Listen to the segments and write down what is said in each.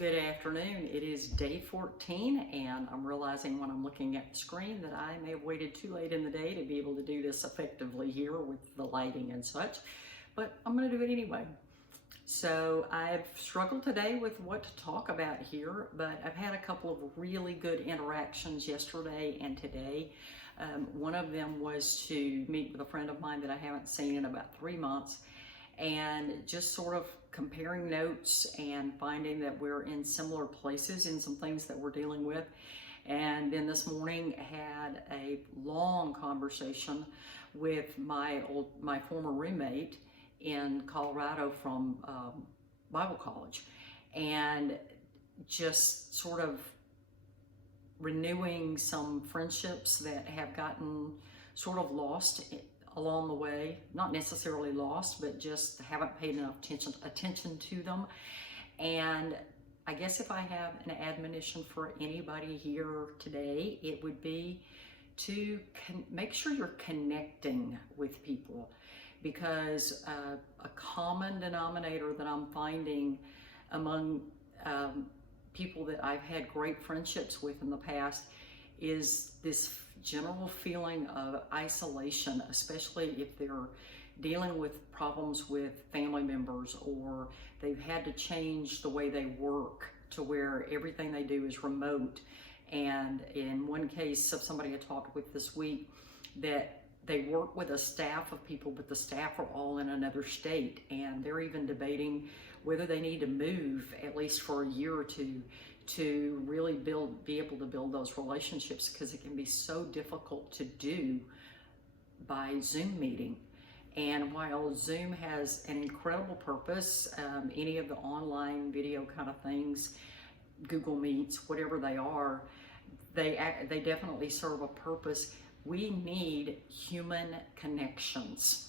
Good afternoon. It is day 14, and I'm realizing when I'm looking at the screen that I may have waited too late in the day to be able to do this effectively here with the lighting and such, but I'm going to do it anyway. So I've struggled today with what to talk about here, but I've had a couple of really good interactions yesterday and today. One of them was to meet with a friend of mine that I haven't seen in about 3 months, and just sort of comparing notes and finding that we're in similar places in some things that we're dealing with. And then this morning had a long conversation with my former roommate in Colorado from Bible college, and just sort of renewing some friendships that have gotten sort of lost along the way. Not necessarily lost, but just haven't paid enough attention to them. And I guess if I have an admonition for anybody here today, it would be to make sure you're connecting with people, because a common denominator that I'm finding among people that I've had great friendships with in the past is this general feeling of isolation, especially if they're dealing with problems with family members, or they've had to change the way they work to where everything they do is remote. And in one case of somebody I talked with this week, that they work with a staff of people, but the staff are all in another state, and they're even debating whether they need to move at least for a year or two to really be able to build those relationships, because it can be so difficult to do by Zoom meeting. And while Zoom has an incredible purpose, any of the online video kind of things, Google Meets, whatever they are, they definitely serve a purpose. We need human connections.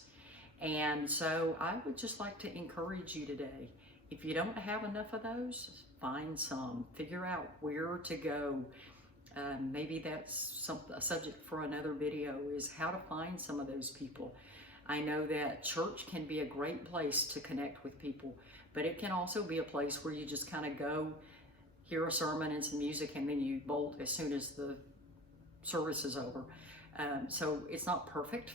And so I would just like to encourage you today, if you don't have enough of those, find some. Figure out where to go. Maybe that's a subject for another video, is how to find some of those people. I know that church can be a great place to connect with people, but it can also be a place where you just kind of go, hear a sermon and some music, and then you bolt as soon as the service is over. So it's not perfect.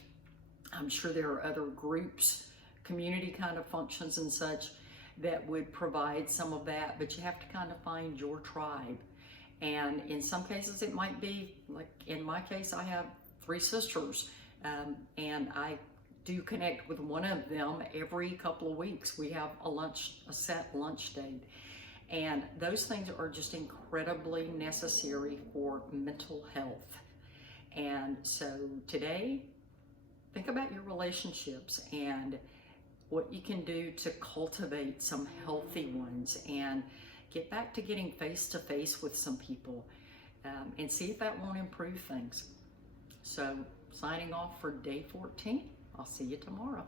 I'm sure there are other groups, community kind of functions and such, that would provide some of that, but you have to kind of find your tribe. And in some cases it might be, like in my case, I have 3 sisters, and I do connect with one of them every couple of weeks. We have a set lunch date. And those things are just incredibly necessary for mental health. And so today, think about your relationships and what you can do to cultivate some healthy ones, and get back to getting face-to-face with some people, and see if that won't improve things. So signing off for day 14. I'll see you tomorrow.